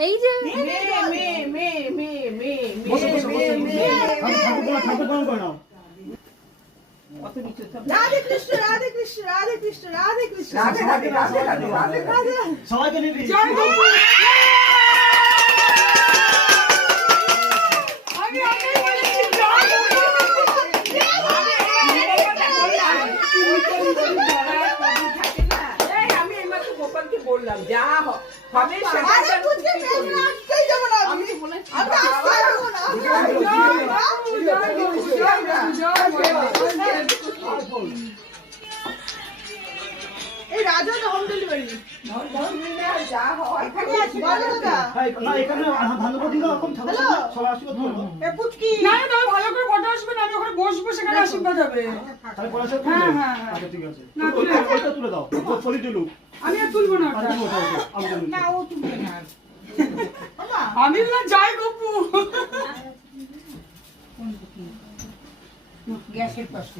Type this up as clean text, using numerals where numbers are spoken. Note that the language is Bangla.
এই যে রাধে কৃষ্ণ রাধে কৃষ্ণ রাধে কৃষ্ণ রাধে কৃষ্ণ সবাইকে নিবি আমি এইমাত্র গোপালকে বললাম যা হবে এই রাজা হোম ডেলিভারি যা হয় না এখানে ধান্যবাদ দিন এখন সবাই আশীর্বাদ করবো না না তবে ভালো করে ফটো আসবে না আমি ওখানে বসবো সেখানে আশীর্বাদ হবে তাহলে পড়াশোনা হ্যাঁ, হ্যাঁ, হ্যাঁ। আচ্ছা ঠিক আছে না, তুলে দাও। ওইটা তুলে দাও ফলি দিলু আমি আর তুলবো না ওটা। আমি না যাই গপু গ্যাসের পাশে